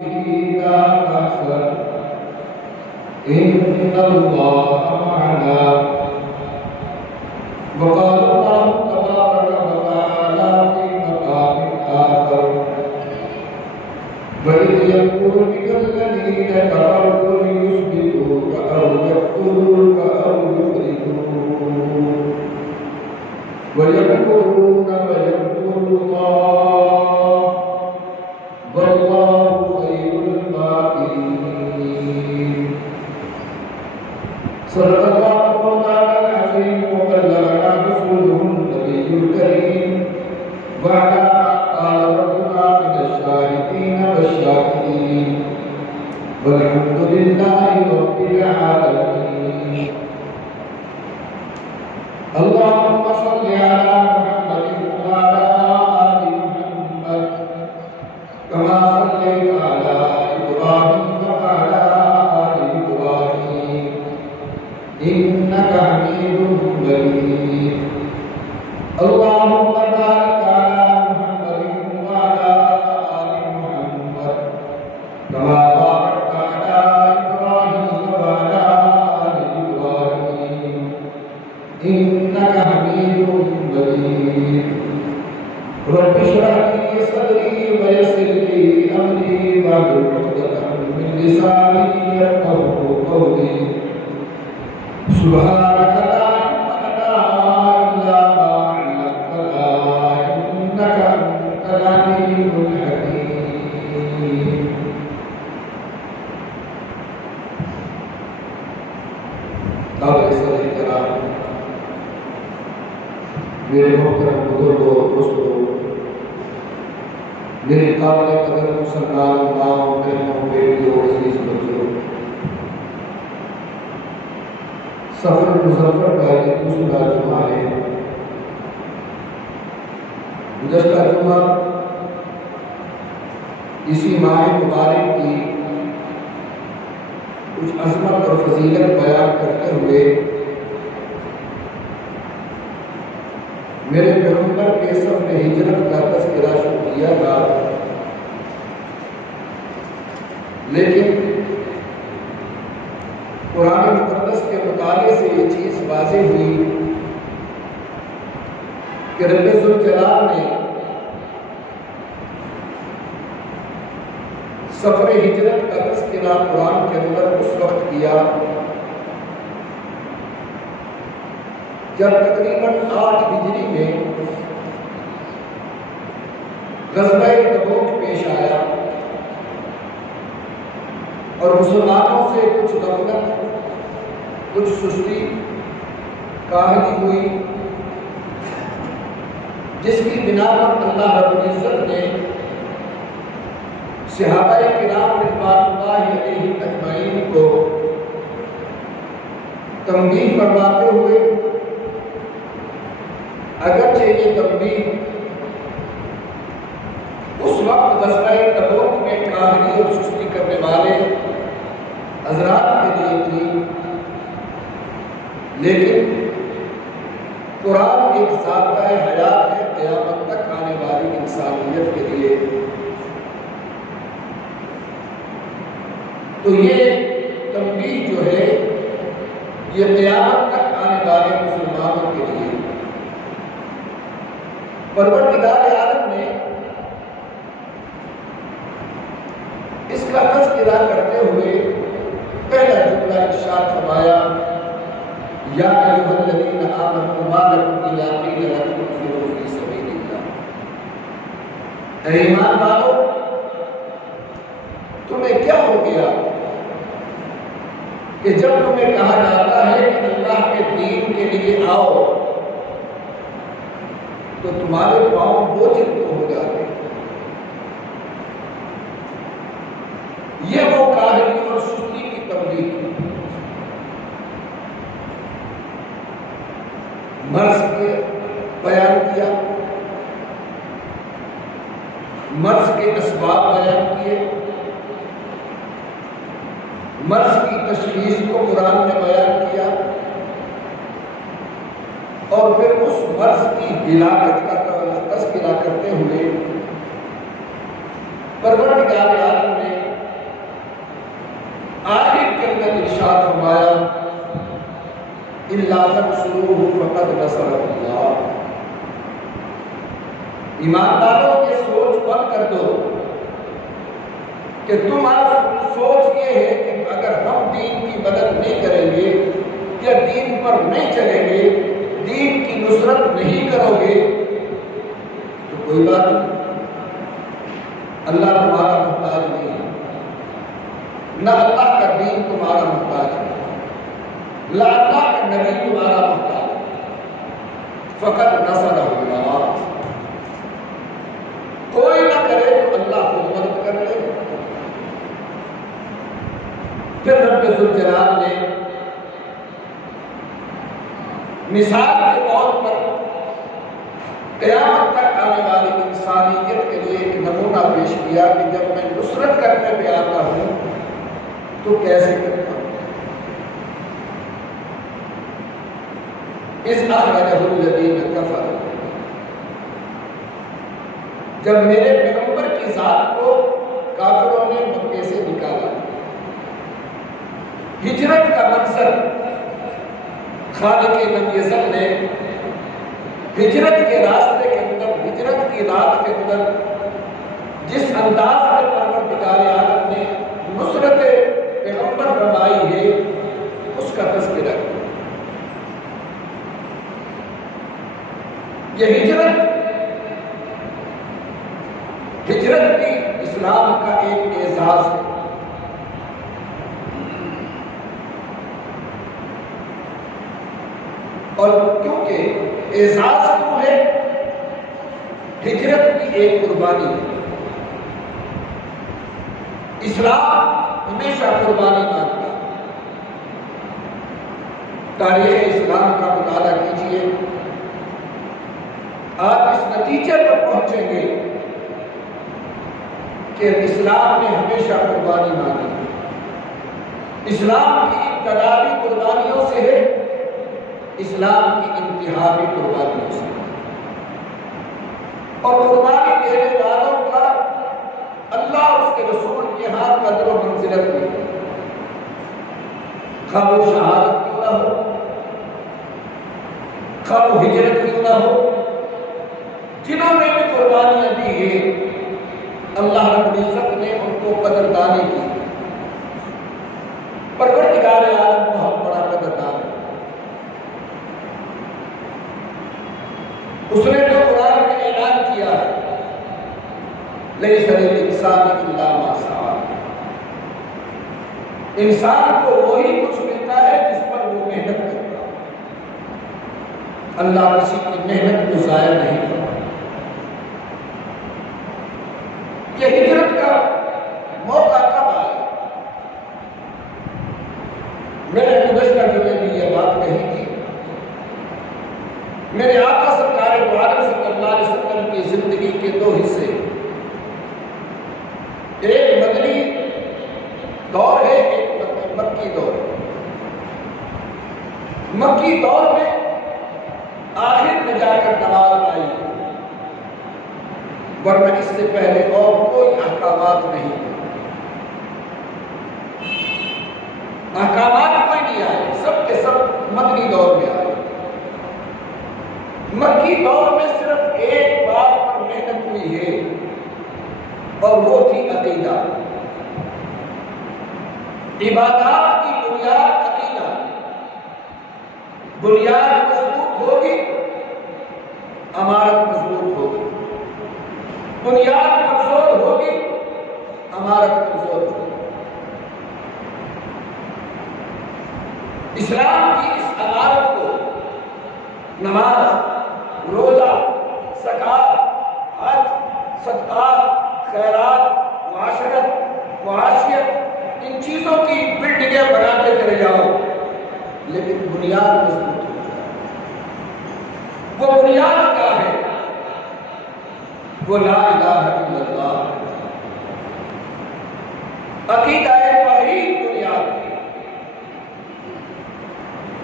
إذا أحسن إن الله معنا وقال الله تبارك وتعالى في مقام آخر وإذ يمكر بك الذين كفروا ليثبتوك أو يقتلوك أو يخرجوك ويمكرون ويمكر الله والله خير الماكرين صدق الله مولانا العظيم وبلغنا رسوله النبي الكريم وعلى قال ربنا من الشاهدين والشاكرين والحمد لله رب العالمين اللهم صل على محمد وعلى آل محمد كما صليت على إبراهيم وعلى آل إبراهيم إنك حميد مجيد اللهم بارك على محمد وعلى آل محمد كما باركت على إبراهيم وعلى آل إبراهيم إنك حميد مجيد رب اشرح لي صدري ويسر لي أمري واحلل عقدة من لساني يفقهوا قولي سبحانك لا علم لنا إلا ما علمتنا إنك أنت العليم الحكيم قابل احترام میرے محترم بزرگوں دوستوں میرے قابل قدر مسلمان ماؤں بہنوں بیٹیوں عزیز بچوں سفر مظفر کا یہ دوسرا جمعہ ہے گزشتہ جمعہ اسی ماہ مبارک کی کچھ عظمت اور فضیلت بیان کرتے ہوئے میرے پیغمبر کے سفر ہجرت کا تذکرہ شروع کیا تھا، لیکن قرآن مقدس کے مطالعے سے یہ چیز واضح ہوئی کہ رب ذوالجلال نے سفر ہجرت کا تذکرہ قرآن کے اندر اس وقت کیا جب تقریباً 8 ہجری میں غزوہ تبوک پیش آیا اور مسلمانوں سے کچھ غفلت کچھ سستی کاہلی ہوئی، جس کی بنا پر اللہ رب العزت نے صحابہ کرام رضوان اللہ علیہم اجمعین کو تنبیہ فرماتے ہوئے، اگرچہ یہ تنبیہ اس وقت غزوہ تبوک میں کاہلی اور سستی کرنے والے حضرات کے لیے تھی، لیکن قرآن ایک ضابطہ حیات ہے قیامت تک آنے والی انسانیت کے لیے۔ تو یہ تنبیہ جو ہے یہ قیامت تک آنے والے مسلمانوں کے لیے۔ پروردگار عالم نے اس کا تذکرہ کرتے ہوئے پہلا جملہ ارشاد فرمایا، یا ایھا الذین آمنوا ما لکم اذا قیل لکم انفروا فی سبیل اللہ، اے ایمان والو تمہیں کیا ہو گیا کہ جب تمہیں کہا جاتا ہے کہ اللہ کے دین کے لیے آؤ تو تمہارے پاؤں بوجھل تو ہو جاتے۔ یہ وہ کاہلی اور سستی کی تنبیہ تھی۔ مرض کے بیان کیا، مرض کے اسباب بیان کیے، مرض کی تشخیص کو قرآن نے بیان کیا، اور پھر اس مرض کی ہلاکت کا تذکرہ کرتے ہوئے پروردگار عالم نے إِلَّا تَنْصُرُوهُ فَقَدْ نَصَرَهُ اللَّهُ۔ ایمانداروں یہ سوچ بند کر دو کہ تمہارا سوچ یہ ہے کہ اگر ہم دین کی مدد نہیں کریں گے یا دین پر نہیں چلیں گے، دین کی نصرت نہیں کرو گے تو کوئی بات نہیں، اللہ تمہارا محتاج نہیں ہے، نہ اللہ کا دین تمہارا محتاج ہے، نہ اللہ کا نبی تمہارا محتاج ہے۔ فقط نصرہ اللہ، کوئی نہ کرے تو اللہ خود مدد کر لے۔ پھر رب ذوالجلال نے مثال کے طور پر قیامت تک آنے والی انسانیت کے لیے ایک نمونہ پیش کیا کہ جب میں نصرت کرنے پہ آتا ہوں تو کیسے کرتا ہوں۔ اس اخرجہ الذین کفروا، جب میرے پیغمبر کی ذات کو کافروں نے مکے سے نکالا، ہجرت کا مقصد خالق لم یزل نے ہجرت کے راستے کے اندر، ہجرت کی رات کے اندر جس انداز میں پروردگار عالم نے نصرت پیغمبر فرمائی ہے اس کا تذکرہ۔ یہ ہجرت بھی اسلام کا ایک اعزاز ہے۔ اور کیونکہ اعزاز کیوں ہے، ہجرت بھی ایک قربانی ہے۔ اسلام ہمیشہ قربانی مانگتا ہے۔ تاریخ اسلام کا مطالعہ کیجیے، آپ اس نتیجے پر پہنچیں گے کہ اسلام نے ہمیشہ قربانی مانگی ہے۔ اسلام کی ابتدا بھی قربانیوں سے ہے، اسلام کی انتہا بھی قربانیوں سے ہے، اور قربانی دینے والوں کا اللہ اور اس کے رسول کے ہاں قدر و منزلت بھی ہے، خواہ وہ شہادت کیوں نہ ہو، خواہ وہ ہجرت کیوں نہ ہو، جنہوں نے بھی قربانیاں دی ہیں اللہ رب العزت نے ان کو قدردانی کی۔ پروردگار عالم بہت بڑا قدردان ہے۔ اس نے جو قرآن میں اعلان کیا ہے، لیس للانسان الا ما سعی، انسان کو وہی کچھ ملتا ہے جس پر وہ محنت کرتا ہے۔ اللہ کسی کی محنت کو ضائع نہیں کرتا۔ یہ ہجرت کا موقع کب آیا؟ میں نے گزشتہ جمعے بھی یہ بات کہی تھی، میرے آقا سرکار دو عالم صلی اللہ علیہ وسلم کی زندگی کے دو حصے، ایک مدنی دور ہے، ایک مکی دور۔ مکی دور میں آخر میں جا کر نماز آئی، ورنہ اس سے پہلے اور کوئی احکامات نہیں، احکامات کوئی نہیں آئے، سب کے سب مدنی دور میں آئے۔ مکی دور میں صرف ایک بات پر محنت ہوئی ہے اور وہ تھی عقیدہ۔ عبادات کی بنیاد عقیدہ، بنیاد مضبوط ہوگی عمارت مضبوط ہوگی، بنیاد کمزور ہوگی عمارت کمزور ہوگی۔ اسلام کی اس عمارت کو نماز، روزہ، زکوٰۃ، حج، صدقات، خیرات، معاشرت، معاشیت، ان چیزوں کی بلڈنگیں بناتے چلے جاؤ، لیکن بنیاد مضبوط ہو جائے۔ وہ بنیاد کیا ہے؟ وہ لا الہ الا اللہ، عقیدہ توحید بنیاد ہے۔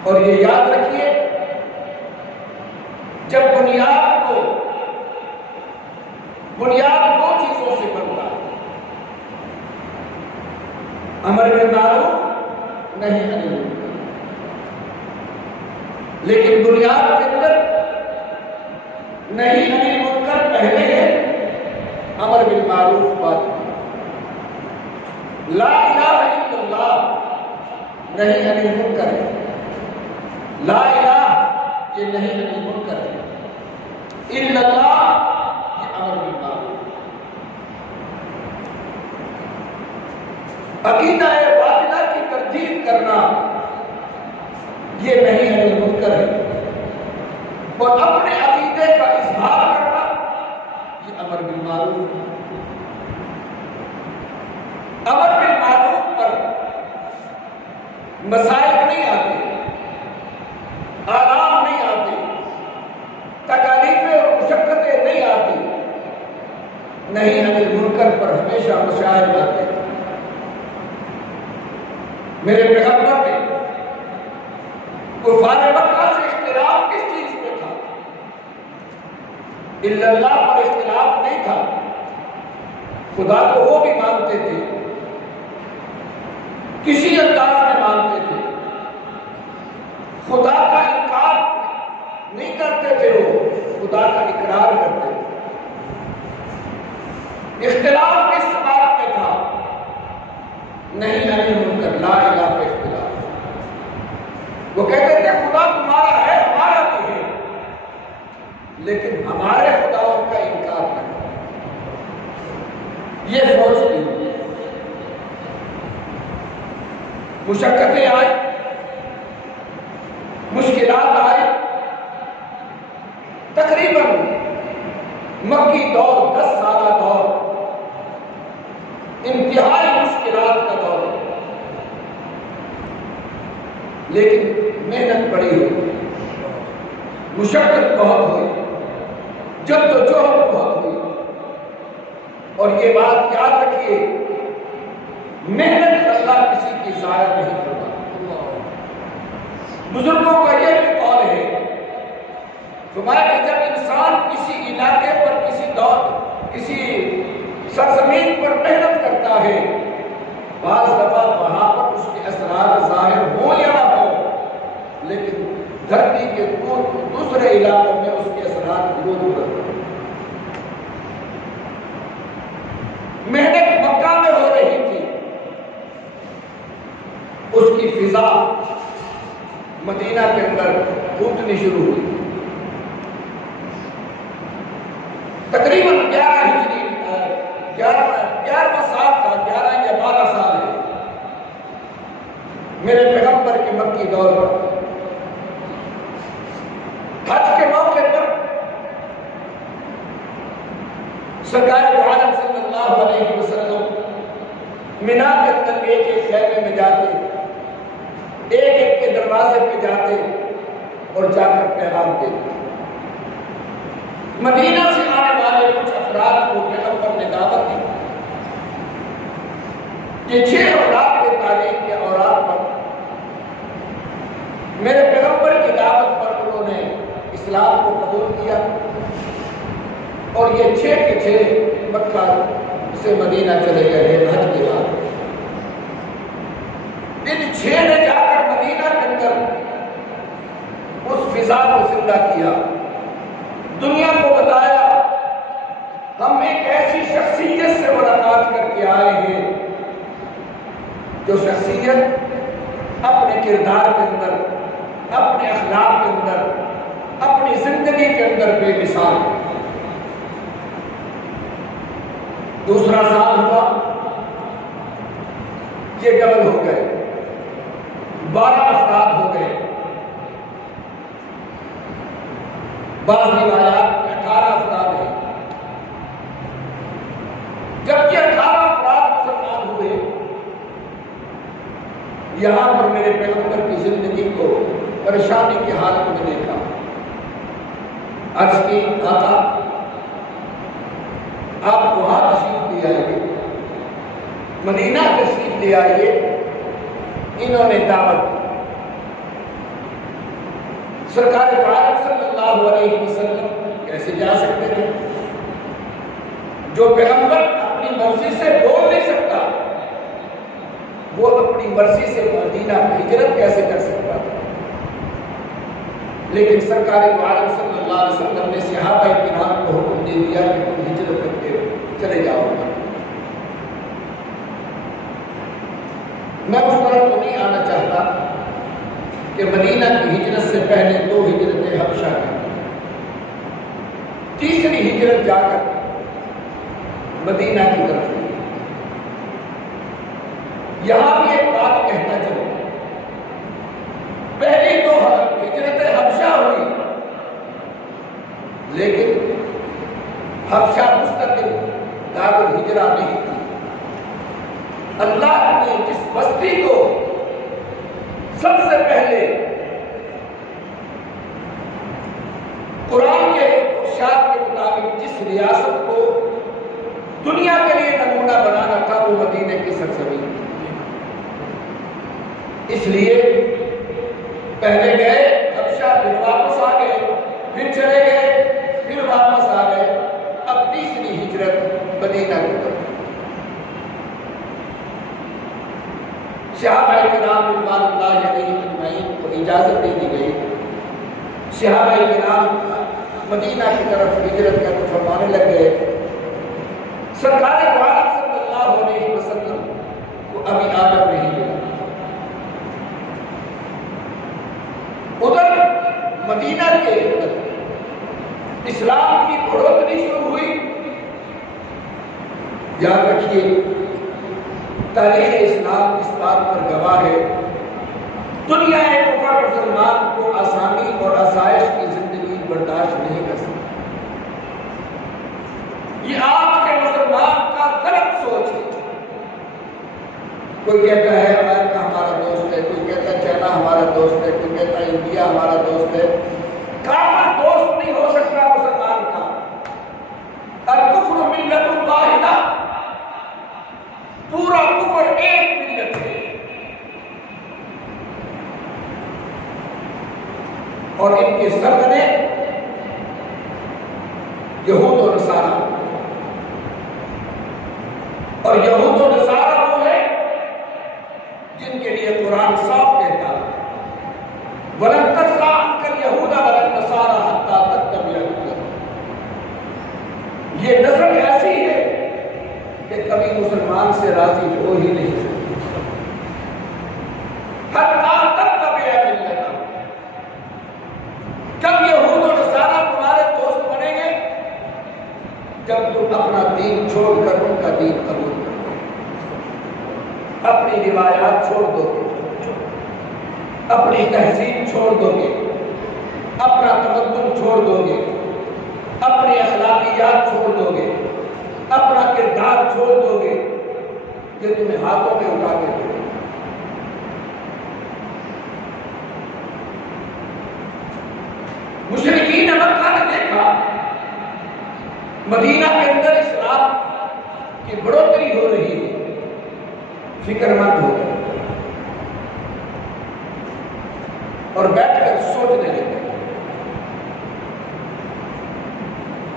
اور یہ یاد رکھیے، جب بنیاد دو چیزوں سے بنتا ہے، امر بالمعروف نہی عن المنکر، لیکن بنیاد کے اندر نہیں انل منکر پہلے ہے، امر بالمعروف بعد میں۔ لا الہ الا اللہ نہیں انل منکر ہے، لا الہ یہ نہیں انل منکر ہے، الا اللہ یہ امر بالمعروف۔ عقیدہ باطلہ کی تردید کرنا یہ نہیں انل منکر ہے، اور اپنے عقیدے کا اظہار کرنا یہ امر بالمعروف ہے۔ امر بالمعروف پر مسائل نہیں آتے، آرام نہیں آتے، تکالیفیں اور مشقتیں نہیں آتی، نہیں انل منکر پر ہمیشہ مشاہد آتے۔ میرے پیغمبر نے کفار مکہ سے اختلاف کس چیز پہ تھا؟ الا اللہ پر اختلاف نہیں تھا، خدا کو وہ بھی مانتے تھے، کسی انداز میں مانتے تھے، خدا کا انکار نہیں کرتے تھے، وہ خدا کا اقرار کرتے تھے۔ اختلاف کس بات میں تھا؟ نہیں انل منکر، لا الہ پہ اختلاف۔ وہ کہتے تھے خدا تمہارا ہے، ہمارا بھی ہے، لیکن ہمارے خداؤں کا انکار کرنا، یہ سوچ نہیں۔ مشقتیں آئی، مشکلات آئی، تقریباً مکی دور 10 سالہ دور انتہائی مشکلات کا دور، لیکن محنت بڑی ہوئی، مشقت بہت ہوئی، جدوجہد بہت ہوئی، اور یہ بات یاد رکھیے، محنت اللہ کسی کی ضائع نہیں کرتا۔ بزرگوں کا یہ بھی قول ہے، فرمایا کہ جب انسان کسی علاقے پر، کسی دور، کسی سرزمین پر محنت کرتا ہے، بعض دفعہ وہاں پر اس کے اثرات ظاہر ہوں یا نہ ہوں، لیکن دھرتی کے دوسرے علاقوں میں اس کے اثرات ضرور ہوتے ہیں۔ محنت مکہ میں ہو رہی تھی، اس کی فضا مدینہ کے اندر پھوٹنی شروع ہوئی۔ تقریباً 11 سال تھا، 11 یا 12 سال ہے میرے پیغمبر کے مکی دور پر۔ حج کے موقع پر سرکار دو عالم صلی اللہ علیہ وسلم مینا کے اندر ایک ایک خیمے میں جاتے، ایک ایک کے دروازے پہ جاتے اور جا کر پیغام دیتے۔ مدینہ سے آنے والے کچھ افراد کو پیغمبر نے دعوت دی، یہ 6 اوراق کے تعلیم کے اوراق پر میرے پیغمبر کی دعوت پر انہوں نے اسلام کو قبول کیا، اور یہ 6 کے 6 مکہ سے مدینہ چلے گئے حج کے بعد۔ ان 6 نے جا کر مدینہ کے اندر اس فضا کو زندہ کیا، دنیا کو بتایا ہم ایک ایسی شخصیت سے ملاقات کر کے آئے ہیں جو شخصیت اپنے کردار کے اندر، اپنے اخلاق کے اندر، اپنی زندگی کے اندر بے مثال ہے۔ دوسرا سال ہوا، یہ ڈبل ہو گئے، 12 افراد ہو گئے، بعض روایات 18 افراد ہیں۔ جب یہ 18 افراد مسلمان ہوئے، یہاں پر میرے پیغمبر کی زندگی کو پریشانی کی حالت میں دیکھا۔ عرض کی آقا آپ وہاں تشریف لے آئیے، مدینہ تشریف لے آئیے۔ انہوں نے دعوت، سرکار عالم صلی اللہ علیہ وسلم کیسے جا سکتے تھے؟ جو پیغمبر اپنی مرضی سے بول نہیں سکتا، وہ اپنی مرضی سے مدینہ ہجرت کیسے کر سکتا تھا؟ لیکن سرکار دو عالم صلی اللہ علیہ وسلم نے صحابہ کرام کو حکم دے دیا کہ تم ہجرت کر کے چلے جاؤ. میں اس طرح تو نہیں آنا چاہتا کہ مدینہ کی ہجرت سے پہلے 2 ہجرتیں حبشہ کی، تیسری ہجرت جا کر مدینہ کی طرف ہوئی. یہاں بھی ایک بات کہنا چاہوں، پہلی 2 ہجرتیں حبشہ ہوئی، لیکن حبشہ مستقل دار الہجرہ نہیں تھی. اللہ نے جس بستی کو سب سے پہلے قرآن کے ارشاد کے مطابق جس ریاست کو دنیا کے لیے نمونہ بنانا تھا وہ مدینے کی سرزمین تھی. اس لیے پہلے گئے حبشہ، پھر واپس آ گئے، پھر چلے گئے، پھر واپس آ گئے. اب تیسری ہجرت مدینہ کی طرف. صحابہ کرام رضوان اللہ علیہم اجمعین کو اجازت دے دی گئی. صحابہ کرام مدینہ کی طرف ہجرت کر فرمانے لگ گئے. سرکار دو عالم صلی اللہ علیہ وسلم کو ابھی آدر نہیں ملا. ادھر مدینہ کے اندر اسلام کی بڑھوتری شروع ہوئی. یاد رکھیے تاریخ اسلام اس بات پر گواہ ہے، دنیا کفر مسلمان کو آسانی اور آسائش کی زندگی برداشت نہیں کر سکتی. یہ آج کے مسلمان کا غلط سوچ ہے. کوئی کہتا ہے امریکہ ہمارا دوست ہے، کوئی کہتا ہے چائنا ہمارا دوست ہے، کوئی کہتا ہے انڈیا ہمارا دوست ہے. کافر دوست نہیں ہو سکتا مسلمان کا. الکفر ملت واحدہ، پورا کفر ایک ملت ہے. اور ان کے سرد نے یہود و نصارہ، اور یہود و نصارہ وہ ہے جن کے لیے قرآن صاف کہتا ہے وَلَن تَرْضَىٰ عَنكَ الْيَهُودَ وَلَا النَّصَارَىٰ حَتَّىٰ تَتَّبِعَ مِلَّتَهُمْ. یہ نسل ایسی ہے کہ کبھی مسلمان سے راضی ہو ہی نہیں سکتی. حَتَّىٰ تَتَّبِعَ مِلَّتَهُمْ. کب یہود و نصارہ تمہارے دوست بنیں گے؟ جب تم اپنا دین چھوڑ کر ان کا دین قبول کرو، اپنی روایات چھوڑ دو گے، اپنی تہذیب چھوڑ دو گے، اپنا تمدن چھوڑ دو گے، اپنی اخلاقیات چھوڑ دو گے، اپنا کردار چھوڑ دو گے کہ تمہیں ہاتھوں میں اٹھا کے دے. مشرکین مکہ نے دیکھا مدینہ کے اندر اسلام کی بڑھوتری ہو رہی ہے، فکر مند ہو گئے اور بیٹھ کر سوچنے لگے.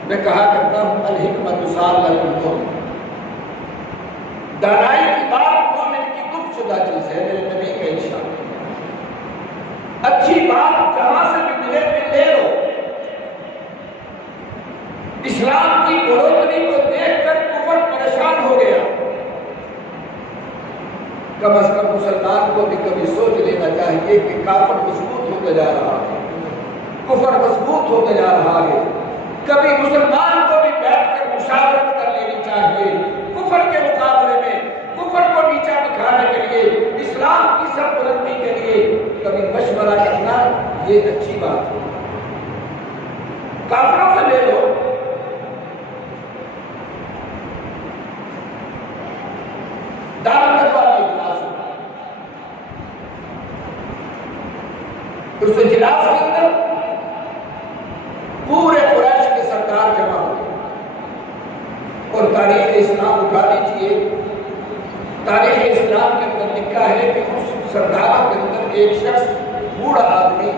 میں کہا کرتا ہوں الحکمت سالۃ المؤمن، دانائی کی بات مومن کی گم شدہ چیز ہے. میرے نبی کا ارشاد، اچھی بات جہاں سے بھی ملے لے لو. اسلام کی بڑھوتری کو دیکھ کر کفر پریشان ہو گیا. کم از کم مسلمان کو بھی کبھی سوچ لینا چاہیے کہ کافر مضبوط ہوتا جا رہا ہے، کفر مضبوط ہوتا جا رہا ہے. کبھی مسلمان کو بھی بیٹھ کر مشاورت کر لینی چاہیے کفر کے مقابلے میں، کفر کو نیچا دکھانے کے لیے، اسلام کی سربلندی کے لیے کبھی مشورہ کرنا یہ اچھی بات ہے. کافروں سے لے لو. اس اجلاس کے اندر پورے قریش کے سردار جمع ہوئے اور تاریخ اسلام اٹھا لیجیے. تاریخ اسلام کے اندر لکھا ہے کہ اس سرداروں کے اندر ایک شخص بوڑھا آدمی،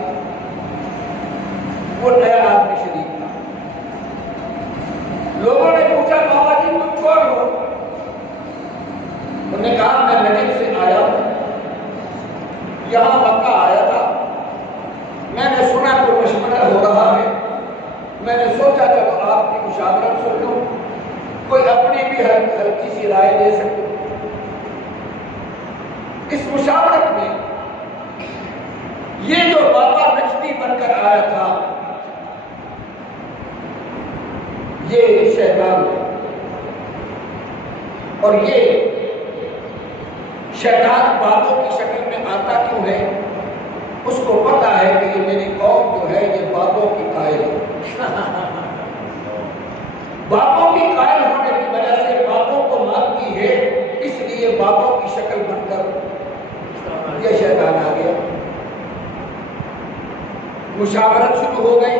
وہ نیا آدمی شریک تھا. لوگوں نے پوچھا بابا جی تم کون ہو؟ انہوں نے کہا میں نجد سے آیا ہوں، یہاں مکہ آیا تھا، میں نے سنا کوئی میں نے سوچا چلو آپ کی مشاورت سن لوں، کوئی اپنی بھی ہلکی سی رائے دے سکے۔ اس مشاورت میں یہ جو بابا نجدی بن کر آیا تھا یہ شیطان ہے، اور یہ شیطان بابوں کی شکل میں آتا کیوں ہے؟ اس کو پتا ہے کہ یہ میری قوم جو ہے یہ بابوں کی قائل ہے، بابوں کی قائل ہونے کی وجہ سے بابوں کو مانتی ہے، اس لیے بابوں کی شکل بن کر یہ شیطان آ گیا۔ مشاورت شروع ہو گئی،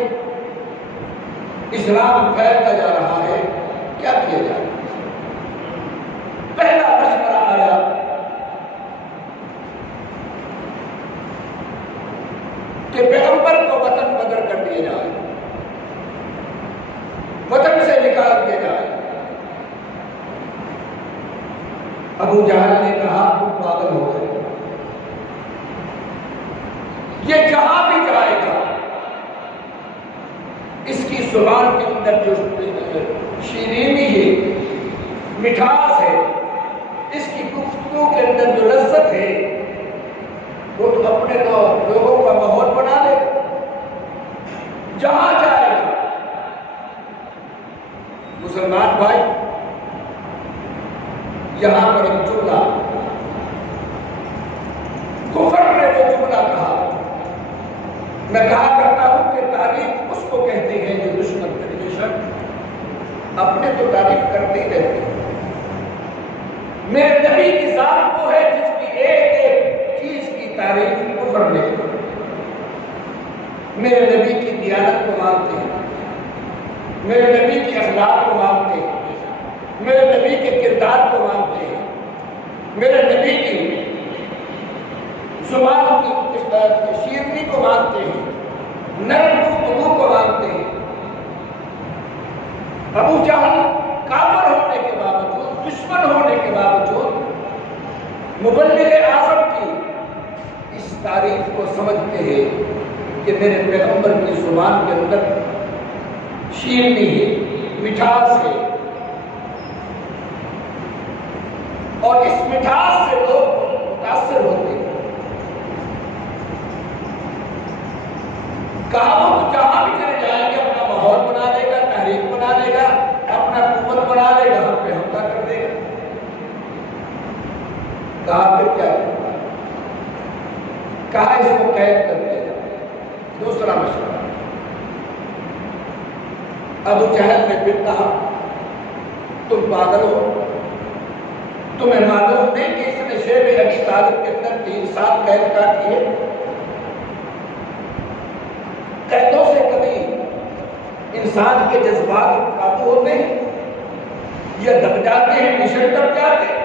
اسلام پھیلتا جا رہا ہے، کیا کیا جائے؟ پہلا مشورہ آیا کہ پیغمبر کو وطن بدر کر دیا جائے، وطن سے نکال دیا جائے۔ ابو جہل نے کہا تم پاگل ہو گئے، یہ جہاں بھی جائے گا اس کی زبان کے اندر جو شیرینی ہے، مٹھاس ہے، اس کی گفتگو کے اندر جو لذت ہے، وہ تو اپنے لوگوں کا ماحول بنا لے، جہاں جائے گا۔ مسلمان بھائی، یہاں پر ایک جملہ کفر نے وہ جملہ کہا، میں کہا کرتا ہوں کہ تعریف اس کو کہتے ہیں جو دشمن اپنے تو تعریف کرتے ہی رہتے ہیں۔ میرے نبی کی ذات وہ ہے جس کی ایک ایک چیز کی تعریف کفر نے کی۔ میرے نبی کی دیانت کو مانتے ہیں، میرے نبی کے اخلاق کو مانتے ہیں، میرے نبی کے کردار کو مانتے ہیں، میرے نبی کی زبان کی شیرنی کو مانتے ہیں، نرم گفتگو کو مانتے ہیں۔ ابو جہل کافر ہونے کے باوجود، دشمن ہونے کے باوجود مبلغ اعظم کی اس تعریف کو سمجھتے ہیں کہ میرے پیغمبر کی زبان کے اندر شیرنی ہے، مٹھاس ہے، اور اس مٹھاس سے لوگ متاثر ہوتے ہیں۔ کہا وہ جہاں بھی چلے جائیں گے اپنا ماحول بنا لے گا، تحریک بنا لے گا، اپنا قوت بنا لے گا، ہم پہ حملہ کر دے گا۔ کہا پھر کیا کرنا؟ کہا اس کو قید کر دیا جائے۔ دوسرا مشورہ، ابو جہل نے پھر کہا تم پاگل ہو، تمہیں معلوم نہیں کہ اس نے شیب ابی طالب کے اندر 3 سال قید کاٹی ہے؟ قیدوں سے کبھی انسان کے جذبات قابو ہوتے ہیں یا دب جاتے ہیں، مشن دب جاتے ہیں۔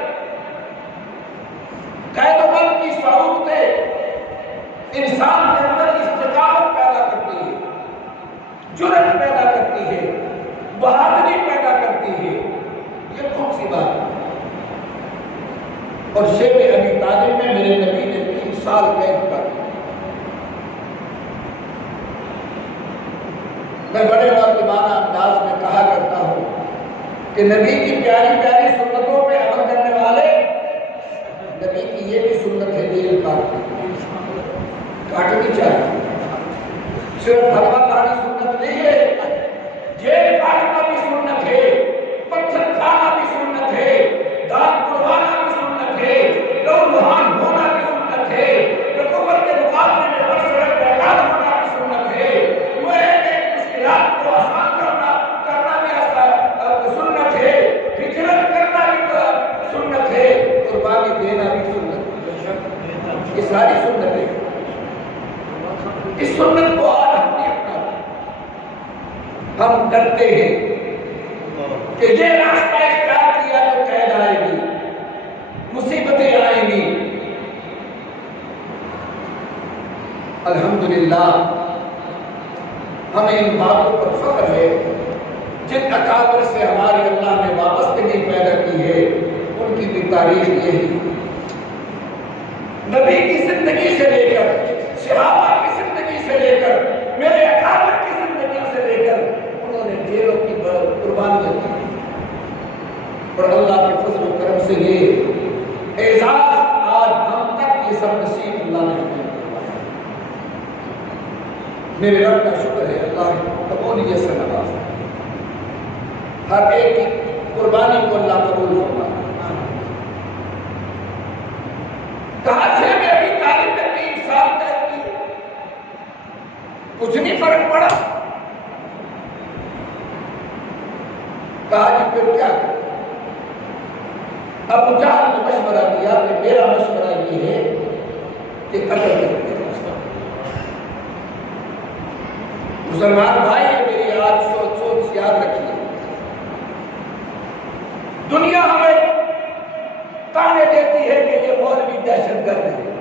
قید و بند کی صورتیں انسان کے اندر استقامت پیدا کرتی ہے، جرأت پیدا کرتی ہے، بہادری پیدا کرتی ہے۔ یہ کون سی بات ہے؟ اور شیب ابی طالب میں میرے نبی نے 3 سال قید کر دیا۔ میں بڑے معتمانہ انداز میں کہا کرتا ہوں کہ نبی کی پیاری پیاری سنتوں پہ عمل کرنے والے، نبی کی یہ بھی سنت ہے جیل کاٹنی چاہیے، صرف حلوہ کھانا سنت نہیں ہے، جیل کاٹنا بھی سنت ہے، پتھر کھانا بھی سنت ہے، دان قربانا بھی سنت ہے، لو لہان ہونا بھی سنت ہے، کفر کے مقابلے میں ہر سڑک بیکار ہونا بھی سنت ہے، وہ ایک مشکلات کو آسان کرنا بھی سنت ہے، ہجرت کرنا بھی سنت ہے، قربانی دینا بھی سنت ہے۔ یہ ساری سنت ہے۔ اس سنت کو آج ہم نے اپنا ہم کرتے ہیں کہ یہ راستہ اختیار کیا تو قید آئے گی، مصیبتیں آئیں گی۔ الحمدللہ ہمیں ان باتوں پر فخر ہے، جن اکابر سے ہماری اللہ نے وابستگی پیدا کی ہے ان کی بھی تاریخ یہی، نبی کی زندگی سے لے کر، صحابہ کی زندگی سے لے کر، میرے اکابر کی زندگی سے لے کر میرے رب کا شکر ہے، اللہ قبولیت سے نوازا، ہر ایک کی قربانی کو اللہ قبول فرماتا۔ کہا چھ میں ابھی تعلیم میں 3 سال تک کی، کچھ نہیں فرق پڑا۔ کہا جی پھر کیا کریں؟ ابو جہل نے مشورہ دیا کہ میرا مشورہ یہ ہے کہ قتل کر دیں۔ مسلمان بھائی میری آج سوچ یاد رکھیے، دنیا ہمیں تانے دیتی ہے کہ یہ مولوی دہشت گرد ہے۔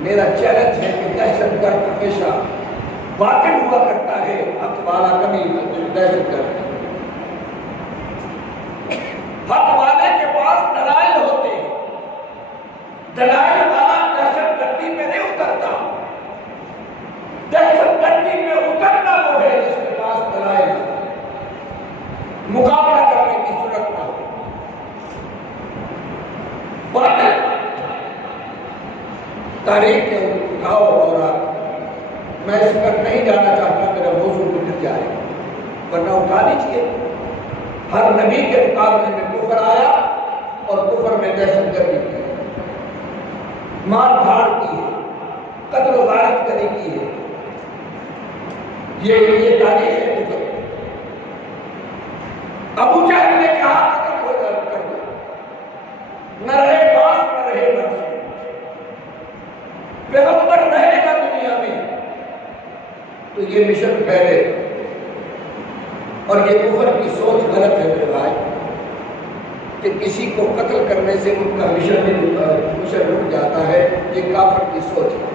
میرا چیلنج ہے کہ دہشت گرد ہمیشہ باطل ہوا کرتا ہے، حق والا کبھی دہشت گرد ہے۔ حق والے کے پاس دلائل ہوتے ہیں، دلائل والا دہشت گردی میں نہیں اترتا، دہشت گردی میں اترنا وہ ہے جس کے پاس دلائل مقابلہ کرنے کی ضرورت نہ ہو۔ باطل تاریخ کے اٹھاؤ اور میں اس پر نہیں جانا چاہتا، میرا موضوع بگڑ جائے، ورنہ اٹھا لیجیے۔ ہر نبی کے مقابلے میں کفر آیا اور کفر میں دہشت گردی کی ہے، مار دھاڑ کی ہے، قتل و غارت کری کی ہے، یہ تاریخ ہے کفر۔ ابو جہل نے کہا قتل ہو جائے کر دو، نہ رہے باس نہ رہے برس، پیغمبر رہے گا دنیا میں تو یہ مشن پہلے، اور یہ کفر کی سوچ غلط ہے میرے بھائی، کہ کسی کو قتل کرنے سے ان کا مشن رک جاتا ہے، یہ کافر کی سوچ ہے۔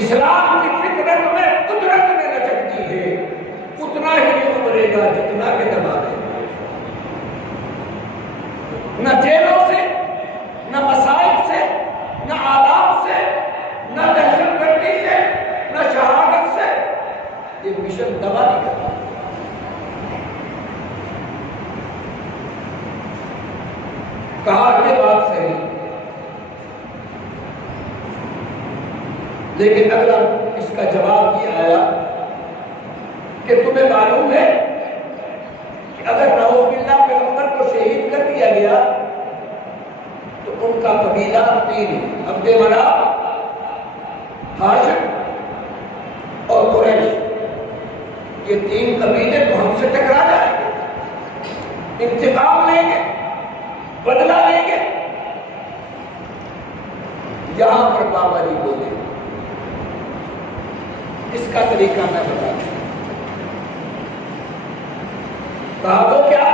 اسلام کی فطرت میں قدرت میں لچکتی ہے، اتنا ہی ابھرے گا جتنا کہ دبا دے گا۔ نہ جیلوں سے، نہ مسائل سے، نہ آلات سے، نہ دہشت گردی سے، نہ شہادت سے یہ مشن دبا نہیں کرتا۔ کہا کہ بات صحیح، لیکن اگلا اس کا جواب یہ آیا کہ تمہیں معلوم ہے کہ اگر نعوذ باللہ پیغمبر کو شہید کر دیا گیا تو ان کا قبیلہ 3 ہے، عبد مناف، ہاشم اور قریش، یہ 3 قبیلے تو ہم سے ٹکرا جائیں گے، انتقام لیں گے، بدلہ لیں گے۔ یہاں پر بابا جی بولے، اس کا طریقہ میں بتا دوں۔ کہا وہ کیا؟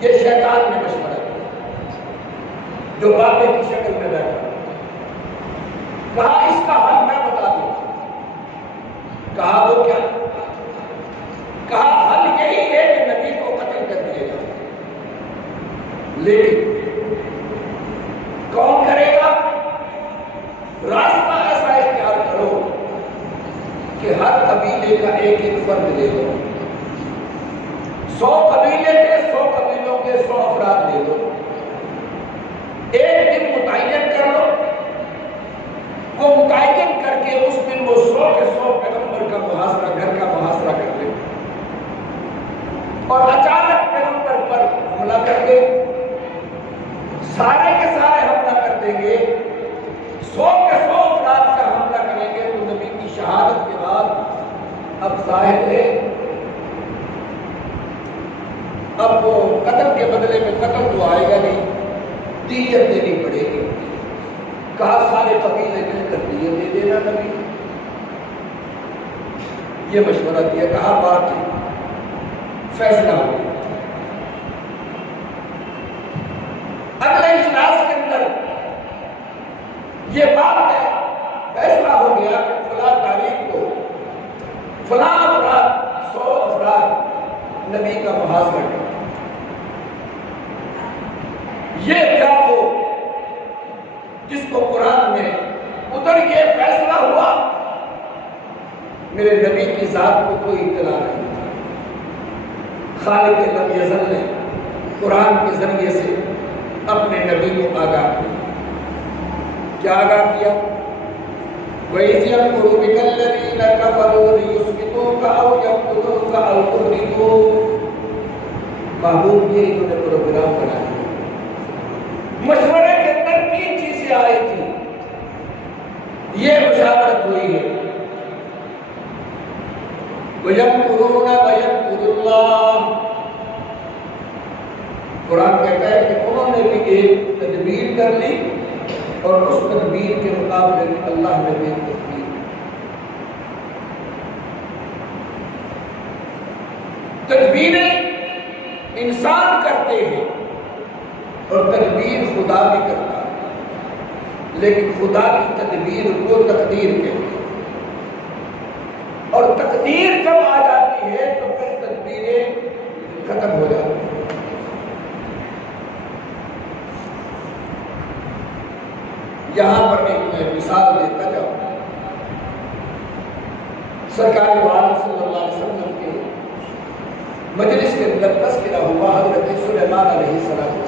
یہ شیطان نے مشورہ کیا جو بابے کی شکل میں بیٹھا۔ کہا اس کا حل میں بتا دوں۔ کہا وہ کیا؟ کہا حل یہی ہے کہ نبی کو قتل کر دیا جائے، لیکن کون کرے گا؟ راستہ ایسا اختیار کرو کہ ہر قبیلے کا ایک فرد لے لو، 100 قبیلے کے 100 قبیلوں کے 100 افراد لے لو، ایک دن متعین کر لو، وہ متعین کر کے اس دن وہ 100 کے 100 پیغمبر کا محاصرہ، گھر کا محاصرہ کر دے، اور اچانک پیغمبر پر حملہ کر دے، سارے کے سارے حملہ کر دیں گے، 100 کے 100 افراد کا حملہ کریں گے، تو نبی کی شہادت کے بعد اب ظاہر ہے اب وہ قتل کے بدلے میں قتل تو آئے گا نہیں، دیت دینی پڑے گی۔ کہا سارے قبیلے مل کر دیت دے دینا نبی، یہ مشورہ دیا۔ کہا بات ٹھیک، فیصلہ ہو گیا۔ اگلے اجلاس کے اندر یہ بات ہے، فیصلہ ہو گیا کہ فلاں تاریخ کو فلاں افراد 100 افراد نبی کا محاصرہ کریں۔ یہ کیا وہ جس کو قرآن میں ادھر یہ فیصلہ ہوا، میرے نبی کی ذات کو کوئی اطلاع نہیں تھا۔ خالق لم یزل نے قرآن کے ذریعے سے اپنے نبی کو آگاہ کیا۔ کیا آگاہ کیا؟ وَإِذْ يَمْكُرُ بِكَ الَّذِينَ كَفَرُوا لِيُثْبِتُوكَ أَوْ يَقْتُلُوكَ أَوْ يُخْرِجُوكَ. محبوب یہ انہوں نے پروگرام بنایا. مشورے کے اندر 3 چیزیں آئی تھی. یہ مشاورت ہوئی ہے. وَيَمْكُرُونَ وَيَمْكُرُ اللَّهُ. قرآن کہتا ہے کہ انہوں نے بھی ایک تدبیر کر لی اور اس تدبیر کے مقابلے میں اللہ نے بھی ایک تدبیر. تدبیریں انسان کرتے ہیں اور تدبیر خدا بھی کرتا ہے، لیکن خدا کی تدبیر کو تقدیر کہتے ہیں. اور تقدیر جب آ جاتی ہے تو پھر تدبیریں ختم ہو جاتی ہیں. یہاں پر ایک میں مثال دیتا جاؤں. سرکار دو عالم صلی اللہ علیہ وسلم کے مجلس کے اندر تذکرہ ہوا حضرت سلیمان علیہ السلام.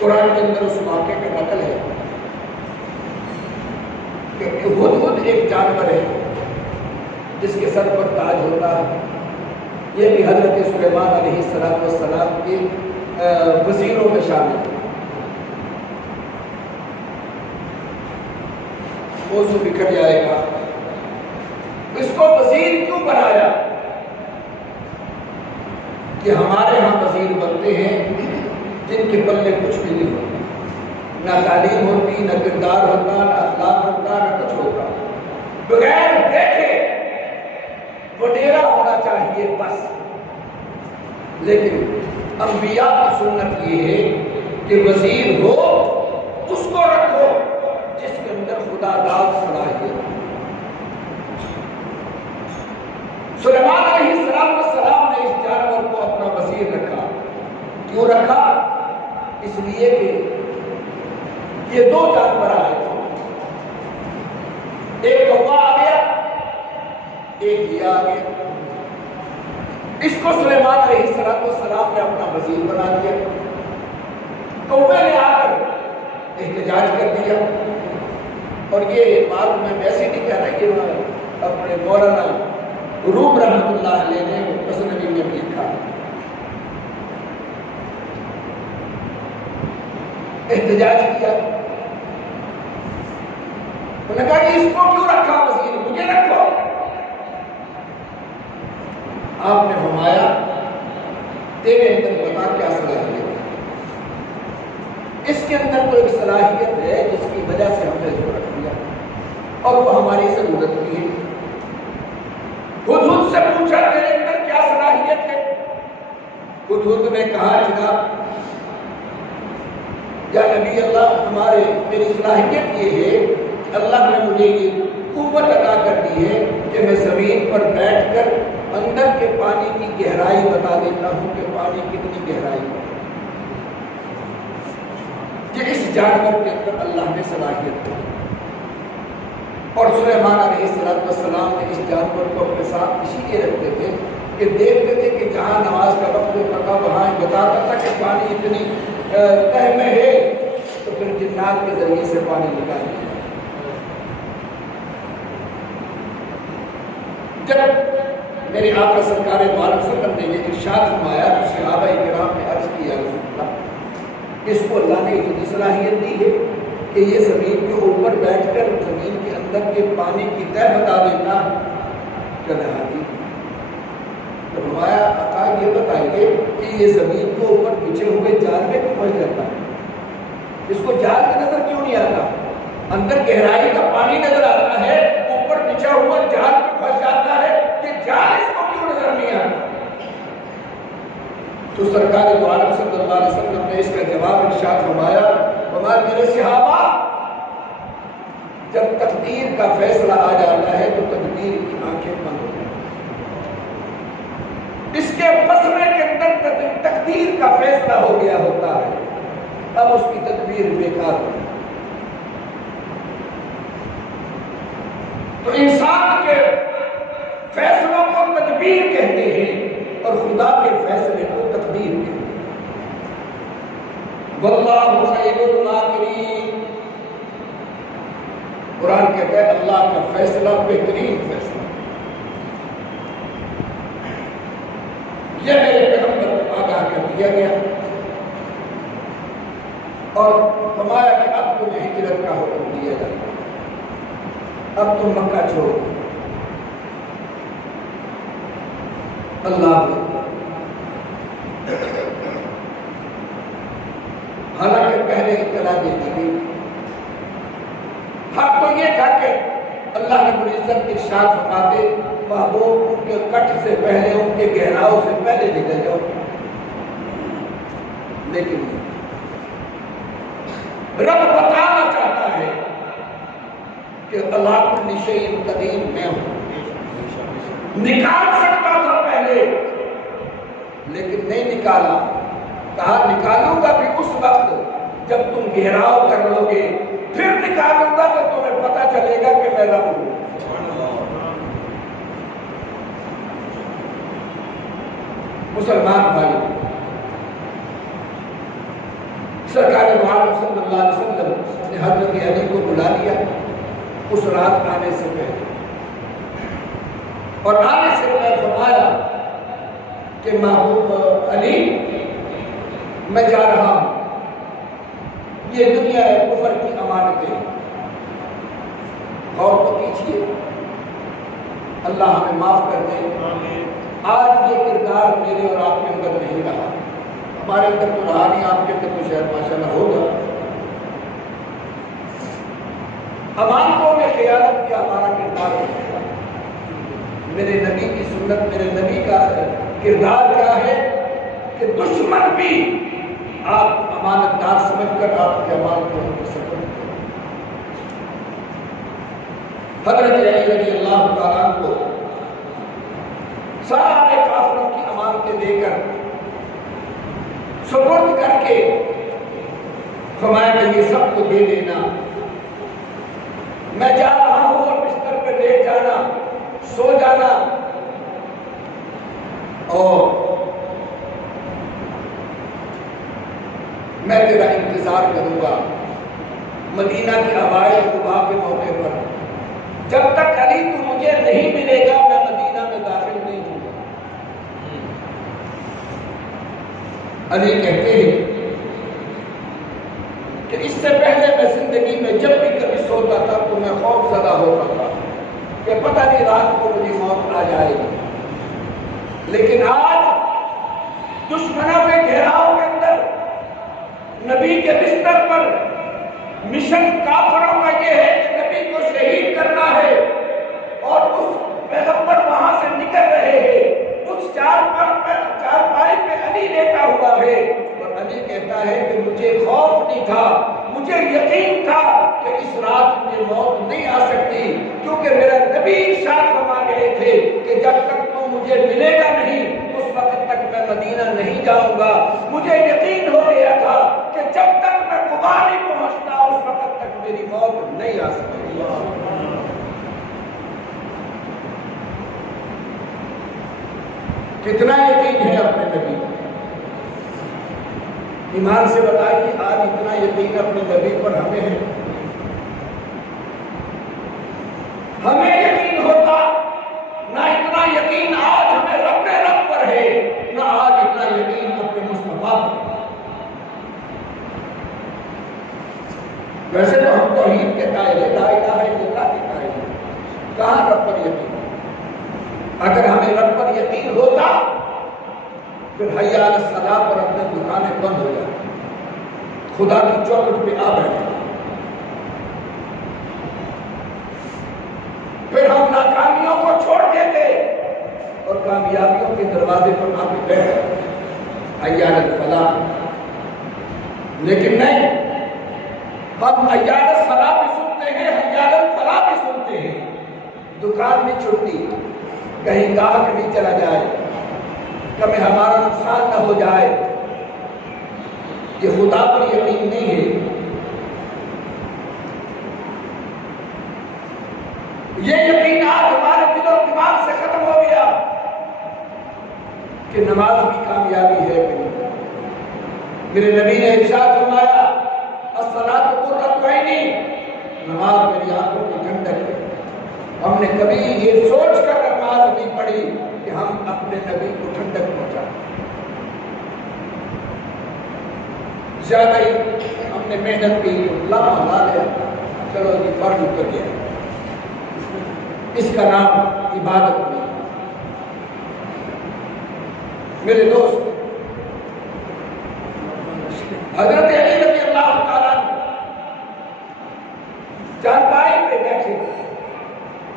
قرآن کے اندر اس واقعے کا نقل ہے کہ ہدہد ایک جانور ہے جس کے سر پر تاج ہوتا ہے. یہ بھی حضرت سلیمان علیہ السلام کے وزیروں میں شامل ہے. موضوع بکھر جائے گا. اس کو وزیر کیوں بنایا؟ کہ ہمارے ہاں وزیر بنتے ہیں جن کے پلے کچھ بھی نہیں ہوتا، نہ تعلیم ہوتی، نہ کردار ہوتا، نہ اخلاق ہوتا، نہ کچھ ہوتا. بغیر دیکھے وڈیرا ہونا چاہیے بس. لیکن انبیاء کی سنت یہ ہے کہ وزیر ہو اس کو رکھو جس کے اندر خدا داد صلاحیت. سلیمان علیہ السلام نے اس جانور کو اپنا وزیر رکھا. کیوں رکھا؟ اس لیے کہ یہ 2 جانور آئے تھے. ایک کوا آ گیا، ایک یہ آ گیا. اس کو سلیمان علیہ السلام نے اپنا وزیر بنا دیا. کوے نے آ کر احتجاج کر دیا. اور یہ بات میں ویسے نہیں کہہ رہا کہ اپنے مولانا روم رحمۃ اللہ علیہ نے مسنوی میں لکھا. احتجاج کیا. انہوں نے کہا کہ اس کو کیوں رکھا وزیر؟ مجھے رکھو. آپ نے فرمایا تیرے اندر بتا کیا صلاحیت ہے. اس کے اندر تو ایک صلاحیت ہے جس کی وجہ سے ہم نے اس کو رکھ دیا اور وہ ہماری ضرورت بھی ہے. ہدہد سے پوچھا تیرے اندر کیا صلاحیت ہے؟ ہدہد نے کہا جناب یا نبی اللہ میری صلاحیت یہ ہے کہ اللہ نے مجھے یہ قوت عطا کر دی ہے کہ میں زمین پر بیٹھ کر اندر کے پانی کی گہرائی بتا دیتا ہوں کہ پانی کتنی گہرائی ہے. کہ اس جانور کے اندر اللہ نے صلاحیت دی. اور سلیمان علیہ السلام نے اس جانور کو اپنے ساتھ اسی لیے رکھتے تھے کہ دیکھتے تھے کہ جہاں نماز کا وقت ہوتا تھا وہاں بتاتا تھا کہ پانی اتنی تہ میں ہے تو پھر جنات کے ذریعے سے پانی نکالیں. جب میرے آقا سرکار دو عالم صلی اللہ علیہ وسلم نے یہ ارشاد فرمایا تو صحابہ کرام نے عرض کیا رسول اللہ اس کو اللہ نے اتنی صلاحیت دی ہے کہ یہ زمین کے اوپر بیٹھ کر زمین کے اندر کے پانی کی تہ بتا دیتا کدھاتی. تو ہمارا آقا یہ بتائیے کہ یہ زمین کے اوپر بچھے ہوئے جال میں کیوں پھنس جاتا ہے؟ اس کو جال کا نظر کیوں نہیں آتا؟ اندر گہرائی کا پانی نظر آتا ہے، اوپر بچھا ہوا جال میں پھنس جاتا ہے کہ جال اس کو کیوں نظر نہیں آتا؟ تو سرکار دو عالم صلی اللہ علیہ وسلم نے اس کا جواب ارشاد فرمایا ہمارے میرے صحابہ جب تقدیر کا فیصلہ آ جاتا ہے تو تقدیر کی آنکھیں بند ہو جاتی ہیں. اس کے فیصلے کے اندر تقدیر کا فیصلہ ہو گیا ہوتا ہے، اب اس کی تدبیر بیکار ہو. تو انسان کے فیصلوں کو تدبیر کہتے ہیں اور خدا کے فیصلے کو تقدیر کہتے ہیں. واللہ خیر الماکرین. قرآن کہتا ہے اللہ کا فیصلہ بہترین فیصلہ. یہ میرے پیغمبر کو آگاہ کر دیا گیا اور فرمایا کہ اب تمہیں ہجرت کا حکم دیا جائے. اب تم مکہ چھوڑو. اللہ حالانکہ پہلے اطلاع دے دی گئی. حق تو یہ تھا کہ اللہ رب العزت ارشاد فرماتے محبوب ان کے کٹ سے پہلے ان کے گہراؤ سے پہلے نکل جاؤ. لیکن رب بتانا چاہتا ہے کہ اللہ کل شیء قدیر میں ہوں. نکال سکتا تھا پہلے لیکن نہیں نکالا. کہا نکالوں گا بھی اس وقت جب تم گھیراؤ کر لو گے, پھر نکالوں گا تو تمہیں پتہ چلے گا کہ میں رب ہوں. مسلمان بھائی, سرکار دو عالم صلی اللہ علیہ وسلم نے حضرت علی کو بلا لیا اس رات آنے سے پہلے, اور آنے سے پہلے فرمایا کہ محبوب علی میں جا رہا ہوں, یہ دنیا ہے کفر کی امانتیں, اور تو کیجیے اللہ ہمیں معاف کر دے. آج یہ کردار میرے اور آپ کے اندر نہیں رہا, ہمارے اندر تو رہا نہیں, آپ کے اندر تو شاید ماشاءاللہ ہوگا. امانتوں میں خیانت کیا ہمارا کردار ہے. میرے نبی کی سنت, میرے نبی کا کردار کیا ہے کہ دشمن بھی آپ امانت دار سمجھ کر آپ کے امانتوں کو سمجھ. حضرت علی رضی اللہ تعالیٰ کو سارے کافروں کی امانتیں دے کر سپرد کر کے فرمایا کہ یہ سب کو دے دینا, میں جا رہا ہوں اور بستر پہ لیٹ جانا, سو جانا, اور میں تیرا انتظار کروں گا مدینہ کے ہوائے قباء کے موقع پر. جب تک علی تو مجھے نہیں ملے گا میں مدینہ میں داخل نہیں ہوں گا. علی کہتے ہیں کہ اس سے پہلے میں زندگی میں جب بھی کبھی سوتا تھا تو میں خوف زدہ ہوتا تھا کہ پتہ نہیں رات کو مجھے موت آ جائے گی. لیکن آج دشمنوں کے گھیراؤ کے اندر نبی کے بستر پر مشن کافروں کا یہ ہے کہ نبی کو شہید کرنا ہے, اور اس پیغمبر وہاں سے نکل رہے ہیں, اس چارپائی پہ علی لیٹا ہوا ہے, اور علی کہتا ہے کہ مجھے خوف نہیں تھا, مجھے یقین تھا کہ اس رات میں موت نہیں آ سکتی, کیونکہ میرا نبی ارشاد فرما گئے تھے کہ جب تک تو مجھے ملے گا نہیں اس وقت تک میں مدینہ نہیں جاؤں گا. مجھے یقین ہو گیا تھا کہ جب تک میں قباء نہیں پہنچتا اس وقت تک میری موت نہیں آ سکتی. کتنا یقین ہے اپنے نبی, ایمان سے بتائیے آج اتنا یقین اپنے نبی پر ہمیں ہے. ہمیں یقین ہوتا نہ اتنا یقین آج ہمیں رب پر ہے, نہ آج اتنا یقین اپنے مصطفیٰ پر. ویسے تو ہم توحید کے قائل ہیں, لا الہ الا اللہ کے قائل ہیں, کہاں رب پر یقین. اگر ہمیں رب پر یقین ہوتا پھر حی علی الصلاۃ پر اپنے دکانیں بند ہو جاتی, خدا کی چوکھٹ پہ آ بیٹھے, پھر ہم ناکامیوں کو چھوڑ دیتے اور کامیابیوں کے دروازے پر آ کے بیٹھے حی علی الفلاح. لیکن نہیں, ہم حی علی الصلاۃ بھی سنتے ہیں, حی علی الفلاح بھی سنتے ہیں, دکان نہیں چھوٹتی, کہیں گاہک نہیں چلا جائے, کبھی ہمارا نقصان نہ ہو جائے. یہ خدا پر یقین نہیں ہے. یہ یقین آج ہمارے دل و دماغ سے ختم ہو گیا کہ نماز کی کامیابی ہے. میرے نبی نے ارشاد فرمایا الصلاۃ قرۃ عینی, نماز میری آنکھوں کی ٹھنڈک ہے. ہم نے کبھی یہ سوچ کر نماز نہیں پڑھی کہ ہم اپنے نبی کو ٹھنڈک پہنچائیں. زیادہ ہی ہم نے محنت کی، لمحہ لا لیا، چلو جی فرض اتر گیا. اس کا نام عبادت نہیں. میرے دوست، حضرت علی رضی اللہ تعالیٰ چارپائی پہ بیٹھے،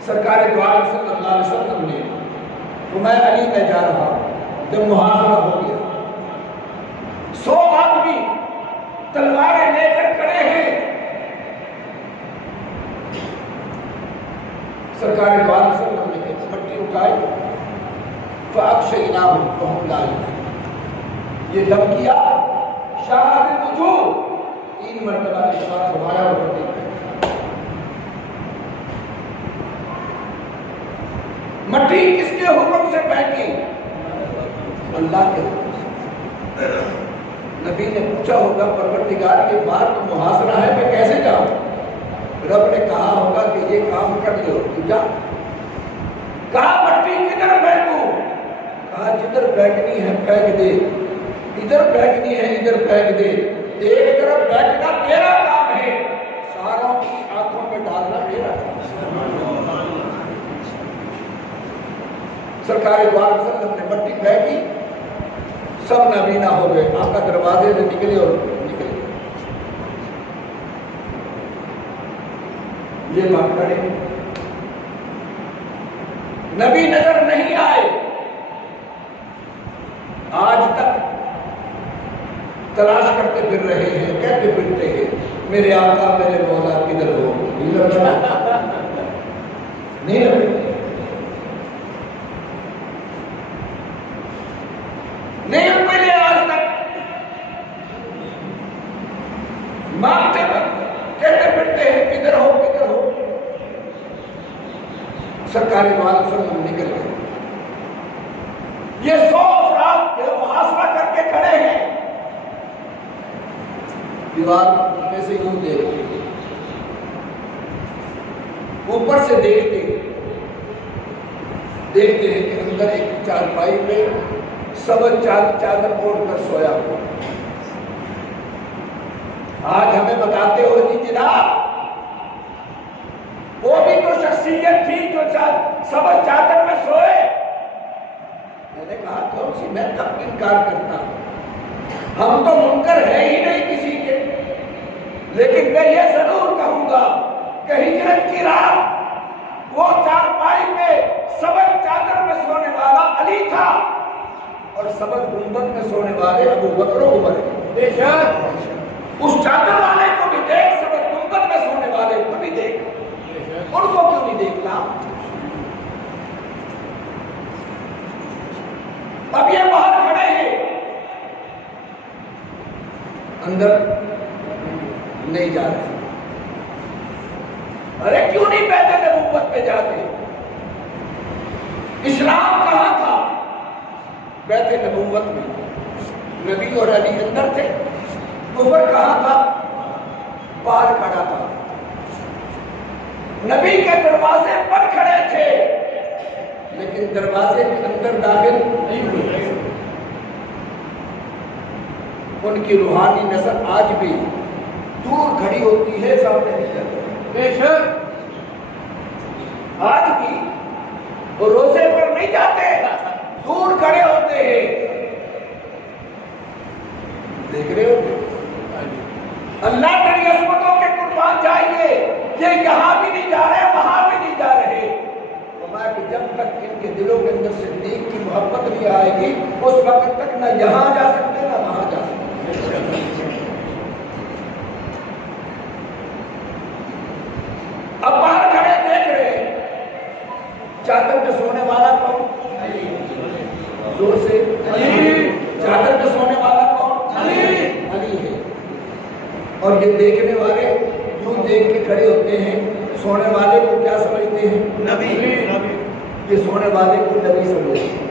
سرکار دو عالم صلی اللہ علیہ وسلم نے تو میں علی میں جا رہا ہوں. جب محاصرہ ہو گیا، 100 آدمی تلواریں لے کر کھڑے ہیں. سرکار دو عالم صلی اللہ علیہ وسلم نے پٹی اٹھائی، فَأَغْشَيْنَاهُمْ فَهُمْ لَا يُبْصِرُونَ. یہ دم کیا شاہد وجوہ 3 مرتبہ ارشاد فرمایا اور مٹی کس کے حکم سے پھینکی؟ اللہ کے حکم سے. نبی نے پوچھا ہوگا پروردگار کے بعد تو محاصرہ ہے میں کیسے جاؤں؟ رب نے کہا ہوگا کہ یہ کام کر لو، تو جا. کہا مٹی کدھر پھینکوں؟ کہا جدھر پھینکنی ہے پھینک دے، ادھر پھینکنی ہے ادھر پھینک دے. ایک طرف پھینکنا تیرا کام ہے، ساروں کی آنکھوں میں ڈالنا میرا کام ہے. سرکار دو عالم صلی اللہ علیہ وسلم نے مٹی پھینکی، سب نابینا ہو گئے. آقا دروازے سے نکلے اور نکلے. یہ بات کرے نبی نظر نہیں آئے. آج تک تلاش کرتے پھر رہے ہیں، کہتے پھرتے ہیں میرے آقا میرے مولا کدھر ہو؟ نہیں لگے نہیں ملے آج تک. مانگتے کہتے پھرتے ہیں کدھر ہو کدھر ہو. سرکار دو عالم صلی اللہ علیہ وسلم نکل گئے. یہ 100 افراد کے محاصرہ کر کے کھڑے ہیں. دیوار میں سے یوں دیکھتے، اوپر سے دیکھتے ہیں کہ اندر ایک چارپائی پہ سبز چادر اوڑھ کر سویا ہوا. آج ہمیں بتاتے ہو جی جناب وہ بھی تو شخصیت تھی جو سبز چادر میں سوئے. میں نے کہا کون سی؟ میں کب انکار کرتا ہوں، ہم تو منکر ہے ہی نہیں کسی کے. لیکن میں یہ ضرور کہوں گا کہ ہجرت کی رات وہ چارپائی پہ سبز چادر میں سونے والا علی تھا اور سبز گنبد میں سونے والے ابو بکر و عمر. بے شک اس چادر والے کو بھی دیکھ، سبز گنبد میں سونے والے کو بھی دیکھ، ان کو کیوں نہیں دیکھنا؟ اب یہ باہر کھڑے ہیں، اندر نہیں جا رہے. ارے کیوں نہیں بیت نبوت پہ جاتے؟ اسلام کہاں تھا؟ بیت نبوت میں. نبی اور علی اندر تھے، کفر کہاں تھا؟ باہر کھڑا تھا. نبی کے دروازے پر کھڑے تھے لیکن دروازے کے اندر داخل نہیں ہوئے. ان کی روحانی نظر آج بھی دور کھڑی ہوتی ہے، سامنے نہیں جاتی. بے شک آج بھی وہ روزے پر نہیں جاتے، دور کھڑے ہوتے ہیں. دیکھ رہے ہو اللہ کی عظمتوں کے قربان جائیے. یہ یہاں بھی نہیں جا رہے، وہاں بھی نہیں جا رہے. فرمایا کہ جب تک ان کے دلوں کے اندر صدیق کی محبت نہیں آئے گی اس وقت تک نہ یہاں جا سکتے نہ وہاں جا سکتے. اب باہر کھڑے دیکھ رہے چادر میں سونے والا کون؟ زور سے چادر میں سونے والا کون؟ علی ہے. اور یہ دیکھنے والے یوں دیکھ کے کھڑے ہوتے ہیں. سونے والے کو کیا سمجھتے ہیں؟ نبی. یہ سونے والے کو نبی سمجھتے ہیں.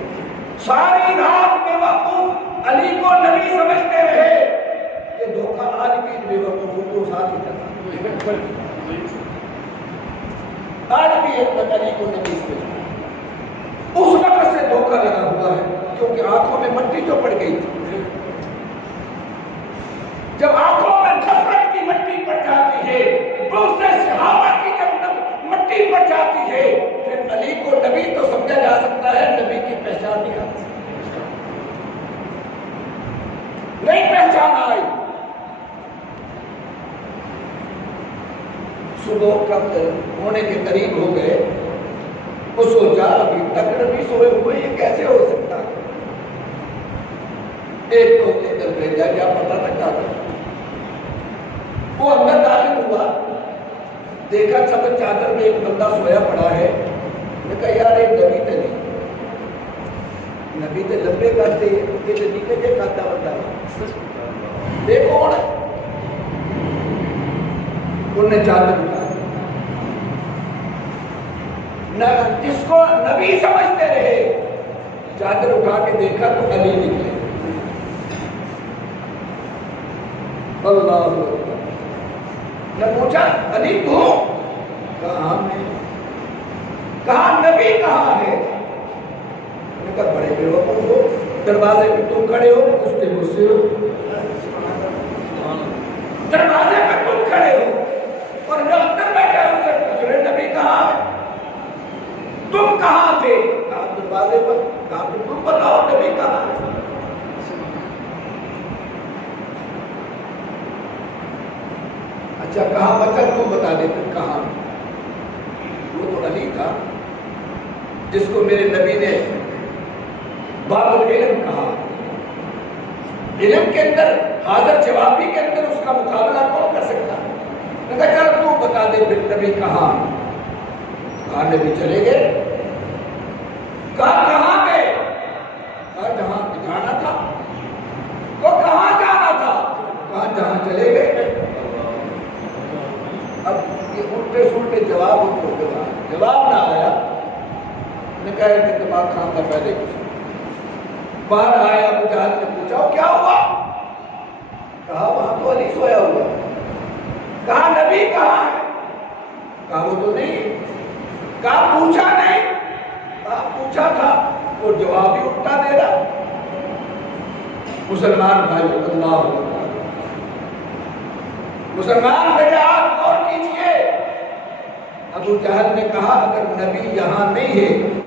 ساری رات بے وقوف علی کو نبی سمجھتے رہے. یہ دھوکہ آج بھی بے وقوفوں کو ساتھ ہی کرتا. علی کو نبی سے اس وقت سے دھوکہ لگا ہوا ہے، کیونکہ آنکھوں میں مٹی جو پڑ گئی تھی۔ جب آنکھوں میں نفرت کی مٹی پڑ جاتی ہے، دوسرے صحابہ کی جب مٹی پڑ جاتی ہے، پھر علی کو نبی تو سمجھا جا سکتا ہے، نبی کی پہچان نہیں پہچان آئی۔ صبح کب ہونے کے قریب ہو گئے، وہ سوچا ابھی تک نبی سوئے ہوئے، یہ کیسے ہو سکتا ہے؟ ایک کو لے کر بھیجا، کیا پتا لگا تھا؟ وہ اندر داخل ہوا، دیکھا سب چادر میں ایک بندہ سویا پڑا ہے۔ نے کہا یار ایک نبی تے نہیں، نبی تے لمبے کرتے، یہ نبی کے جے کھاتا بندہ دیکھو کون ہے؟ انہوں نے چادر اٹھا، جس کو نبی سمجھتے رہے، چادر اٹھا کے دیکھا تو علی نکلے۔ اللہ نے پوچھا علی تو؟ کہاں میں؟ کہاں نبی کہاں ہے؟ نے کہا بڑے بیوقوف ہو، دروازے پہ تم کھڑے ہو، پوچھتے مجھ سے ہو، دروازے پہ تم کھڑے ہو اور اندر بیٹھے ہو، سے پوچھ رہے نبی کہاں ہے؟ تم کہاں تھے؟ کہاں دروازے پر۔ کہاں پہ تم بتاؤ نبی کہاں ہے؟ اچھا کہاں بچہ تم بتا دے پھر کہاں؟ وہ تو علی تھا جس کو میرے نبی نے باب العلم کہا، علم کے اندر حاضر جوابی کے اندر اس کا مقابلہ کون کر سکتا؟ میں کہا چل تو بتا دے پھر نبی کہاں؟ کہاں نبی چلے گئے؟ کہاں کہاں گئے؟ کہاں جہاں جانا تھا۔ وہ کہاں جانا تھا؟ کہاں جہاں چلے گئے۔ اب یہ الٹے سلٹے جواب ہوتے جواب نہ آیا، نے کہا کہ دماغ خان کا پہلے باہر آیا، ابو جہل نے پوچھا کیا ہوا؟ کہا وہاں تو علی سویا ہوا۔ کہا نبی کہاں ہے؟ کہا وہ تو نہیں۔ کہا پوچھا نہیں؟ کہا پوچھا تھا، وہ جواب ہی الٹا دے رہا۔ مسلمان بھائی اللہ اکبر، مسلمان میرے آپ غور کیجئے، ابو جہل نے کہا اگر نبی یہاں نہیں ہے